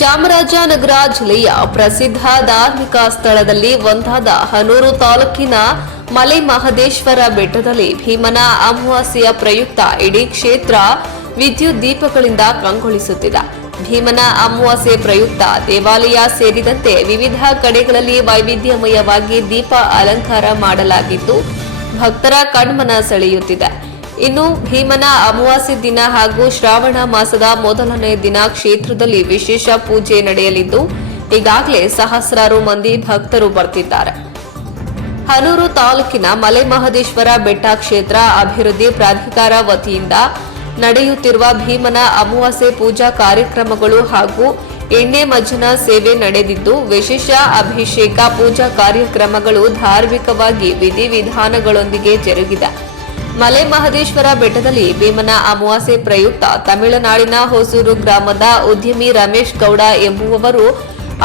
ಚಾಮರಾಜನಗರ ಜಿಲ್ಲೆಯ ಪ್ರಸಿದ್ಧ ಧಾರ್ಮಿಕ ಸ್ಥಳದಲ್ಲಿ ಒಂದಾದ ಹನೂರು ತಾಲೂಕಿನ ಮಲೆ ಮಹದೇಶ್ವರ ಬೆಟ್ಟದಲ್ಲಿ ಭೀಮನ ಅಮಾವಾಸ್ಯೆಯ ಪ್ರಯುಕ್ತ ಇಡೀ ಕ್ಷೇತ್ರ ವಿದ್ಯುತ್ ದೀಪಗಳಿಂದ ಕಂಗೊಳಿಸುತ್ತಿದೆ. ಭೀಮನ ಅಮಾವಾಸ್ಯೆ ಪ್ರಯುಕ್ತ ದೇವಾಲಯ ಸೇರಿದಂತೆ ವಿವಿಧ ಕಡೆಗಳಲ್ಲಿ ವೈವಿಧ್ಯಮಯವಾಗಿ ದೀಪ ಅಲಂಕಾರ ಮಾಡಲಾಗಿದ್ದು, ಭಕ್ತರ ಕಣ್ಮನ ಸೆಳೆಯುತ್ತಿದೆ. ಇನ್ನು ಭೀಮನ ಅಮಾವಾಸ್ಯ ದಿನ ಹಾಗೂ ಶ್ರಾವಣ ಮಾಸದ ಮೊದಲನೇ ದಿನ ಕ್ಷೇತ್ರದಲ್ಲಿ ವಿಶೇಷ ಪೂಜೆ ನಡೆಯಲಿದ್ದು, ಈಗಾಗಲೇ ಸಹಸ್ರಾರು ಮಂದಿ ಭಕ್ತರು ಬರ್ತಿದ್ದಾರೆ. ಹನೂರು ತಾಲೂಕಿನ ಮಲೆ ಮಹದೇಶ್ವರ ಬೆಟ್ಟ ಕ್ಷೇತ್ರ ಅಭಿವೃದ್ಧಿ ಪ್ರಾಧಿಕಾರ ವತಿಯಿಂದ ನಡೆಯುತ್ತಿರುವ ಭೀಮನ ಅಮಾವಾಸ್ಯೆ ಪೂಜಾ ಕಾರ್ಯಕ್ರಮಗಳು ಹಾಗೂ ಎಣ್ಣೆ ಮಜ್ಜನ ಸೇವೆ ನಡೆದಿದ್ದು, ವಿಶೇಷ ಅಭಿಷೇಕ ಪೂಜಾ ಕಾರ್ಯಕ್ರಮಗಳು ಧಾರ್ಮಿಕವಾಗಿ ವಿಧಿವಿಧಾನಗಳೊಂದಿಗೆ ಜರುಗಿದೆ. ಮಲೆ ಮಹದೇಶ್ವರ ಬೆಟ್ಟದಲ್ಲಿ ಭೀಮನ ಅಮಾವಾಸ್ಯೆ ಪ್ರಯುಕ್ತ ತಮಿಳುನಾಡಿನ ಹೊಸೂರು ಗ್ರಾಮದ ಉದ್ಯಮಿ ರಮೇಶ್ ಗೌಡ ಎಂಬುವವರು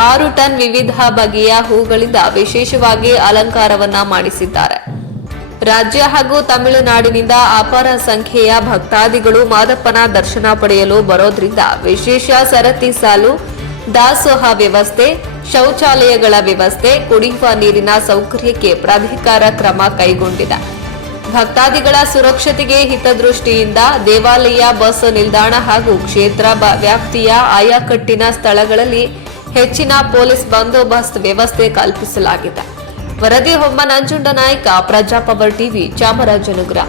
ಆರು ಟನ್ ವಿವಿಧ ಬಗೆಯ ಹೂಗಳಿಂದ ವಿಶೇಷವಾಗಿ ಅಲಂಕಾರವನ್ನ ಮಾಡಿಸಿದ್ದಾರೆ. ರಾಜ್ಯ ಹಾಗೂ ತಮಿಳುನಾಡಿನಿಂದ ಅಪಾರ ಸಂಖ್ಯೆಯ ಭಕ್ತಾದಿಗಳು ಮಾದಪ್ಪನ ದರ್ಶನ ಪಡೆಯಲು ಬರೋದ್ರಿಂದ ವಿಶೇಷ ಸರತಿ ಸಾಲು, ದಾಸೋಹ ವ್ಯವಸ್ಥೆ, ಶೌಚಾಲಯಗಳ ವ್ಯವಸ್ಥೆ, ಕುಡಿಯುವ ನೀರಿನ ಸೌಕರ್ಯಕ್ಕೆ ಪ್ರಾಧಿಕಾರ ಕ್ರಮ ಕೈಗೊಂಡಿದೆ. ಭಕ್ತಾದಿಗಳ ಸುರಕ್ಷತೆಗೆ ಹಿತದೃಷ್ಟಿಯಿಂದ ದೇವಾಲಯ ಬಸ್ ನಿಲ್ದಾಣ ಹಾಗೂ ಕ್ಷೇತ್ರ ವ್ಯಾಪ್ತಿಯ ಆಯಾಕಟ್ಟಿನ ಸ್ಥಳಗಳಲ್ಲಿ ಹೆಚ್ಚಿನ ಪೊಲೀಸ್ ಬಂದೋಬಸ್ತ್ ವ್ಯವಸ್ಥೆ ಕಲ್ಪಿಸಲಾಗಿದೆ. ವರದಿ ಹೊಮ್ಮ ನಂಜುಂಡ ನಾಯ್ಕ, ಪ್ರಜಾಪವರ್ ಟಿವಿ, ಚಾಮರಾಜನಗರ.